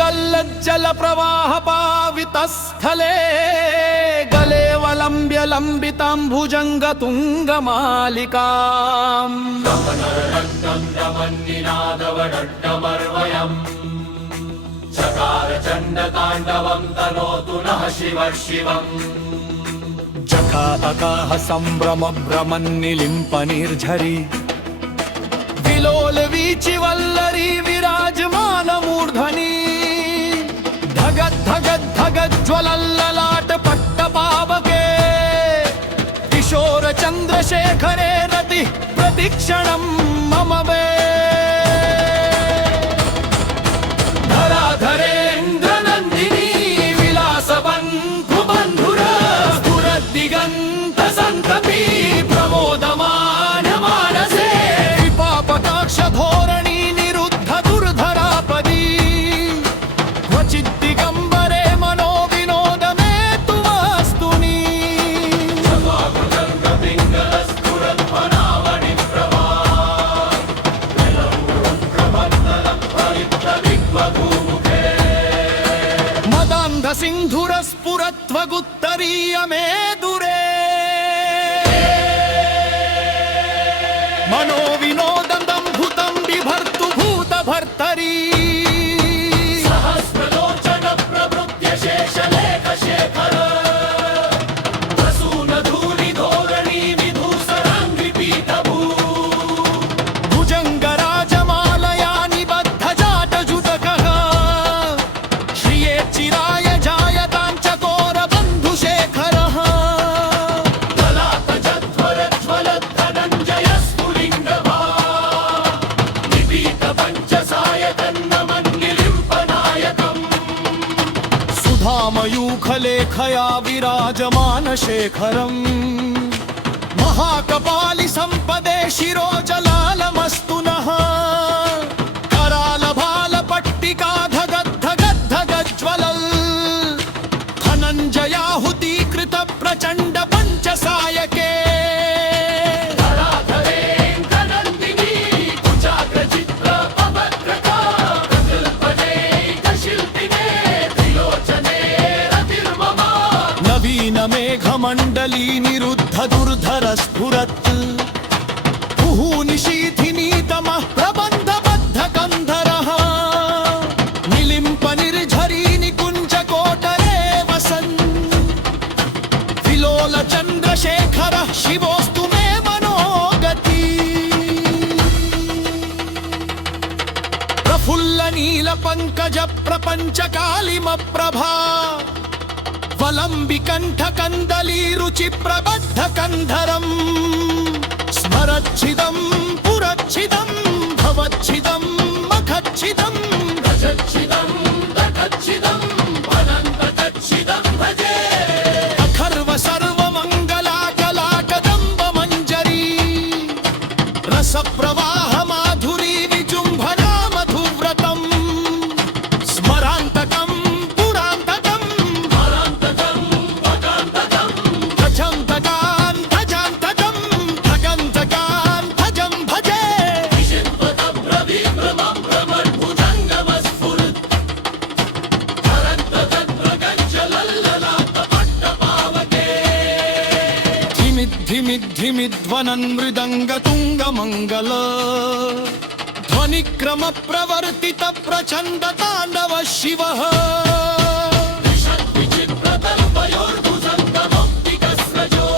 गल्लज्जल प्रवाह पावितस्थले गले वलम्ब्य लम्बिताम्बुजङ्ग तुङ्गमालिकाम् चकार चण्डताण्डवं तनोतु नः शिवः शिवम् जखातकाः सम्भ्रम भ्रमन्निलिम्प निर्झरी विलोल वीचि वल्लरी विराजमान मूर्धनि धगद् धगद् धगद् ज्वलल्ललाट पट्टपावके किशोर चन्द्रशेखरे रति प्रतिक्षणं मम वे धराधरेन्द्र नन्दिनी विलासबन्धु बन्धुर स्फुरद्दिगन्त सन्तपि प्रमोदमान मानसे विपापकाक्ष धोरणी निरुद्ध दुर्धरापदी क्वचित् दिगम्बरे मनो विनोद मे तु वास्तुनि मदान्ध सिन्धुर स्फुरत्वगुत्तरीय मे दुरे मनो विनोदं भूतं बिभर्तु भूत भर्तरी सहस्रलोचन प्रवृत्य शेषलेख शेखर प्रसून धूलि धोरणी विधूसराङ्घ्रि पीठभू भुजङ्गराजमालया निबद्ध जाटजुटकः श्रिये चिराय जायतां चकोर बन्धुशेखरः ललाट जध्वरज्वलद्धनञ्जय स्फुलिङ्गभा निपीत पञ्चसायतन्नमन्निलिम्पनायकम् सुधामयूखलेखया विराजमान शेखरम् महाकपालि सम्पदे शिरोजलालमस्तु नः करालभालपट्टिका धगद्धगद्धगज्ज्वलल् धनञ्जयाहुतीकृत प्रचण्ड पञ्चसायके धराधरेन्द्र नन्दिनी कुचाग्रचित्र पवक्रका प्रगल्भनेकशिल्पिने त्रिलोचने रतिर्मम नवीन मेघमण्डली निरुद्ध दुर्धर स्फुरत् निशीथिनीतमः प्रबन्धबद्ध कन्धरः निलिम्प निर्झरी निकुञ्ज कोटरे वसन् विलोल चन्द्रशेखरः शिवोऽस्तु मे मनोगति प्रफुल्ल नील पङ्कज प्रपञ्च कालिमप्रभा वलम्बिकण्ठ कन्दली रुचि प्रबद्ध कन्धरम् स्मरच्छिदं पुरच्छिदं भवच्छिदं मखच्छिदं गजच्छिदं दखच्छिदं अनन्ततच्छिदं भजे अखर्व सर्वमङ्गलाकलाकदम्ब मञ्जरी रसप्रवाह माधुरी विजुम्भना मधुव्रतम् स्मरान्तकं पुरान्तकं परान्तकं पकान्तकं भजन्तकान् भजान्तकं भगन्तकान् भजं भजे विशिल्पतब्रवीभ्रमं भ्रमद्भुजङ्गमस्फुरत् हरन्ततद्रगज्जलल्ललाटपट्टपावके धिमिद्धिमिद्धिमिध्वनन् मृदङ्गतुङ्गमङ्गल ध्वनिक्रम प्रवर्तित प्रचण्ड ताण्डव शिवः विचित्रतल्पयोर्भुजङ्गमौक्तिकस्रजो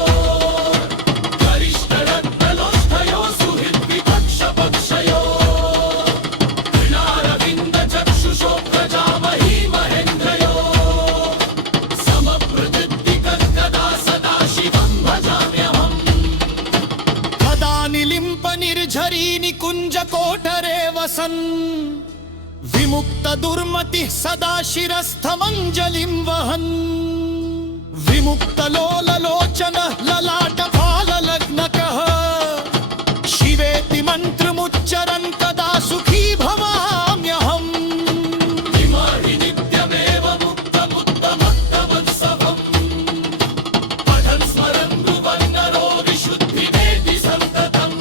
गरिष्ठरत्नलोष्ठयो सुहृद्विपक्षपक्षयो कृणारविन्दचक्षुषो प्रजामही महेन्द्रयो समप्रवृत्तिकर्कदा सदा शिवं भजाम्यहम् कदा निलिम्प निर्झरी निकुञ्ज कोटरे वसन् विमुक्त दुर्मतिः सदा शिरस्थमञ्जलिं वहन् विमुक्त लोललोचन ललाट फाललग्नकः शिवेति मन्त्रमुच्चरन् कदा सुखी भवाम्यहम् इमाहि नित्यमेव मुक्तमुत्तमत्तवत्सवम् पठन् स्मरन् ब्रुवन्नरो विशुद्धिमेति सन्ततम्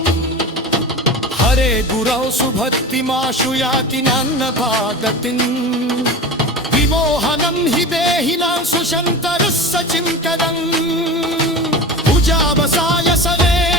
हरे गुरौ सुभक्ति प्रतिमाशु याति नान्नपादतिन् विमोहनं हि देहिनां सुशन्तरः सचिन्तनम् भुजावसाय सरे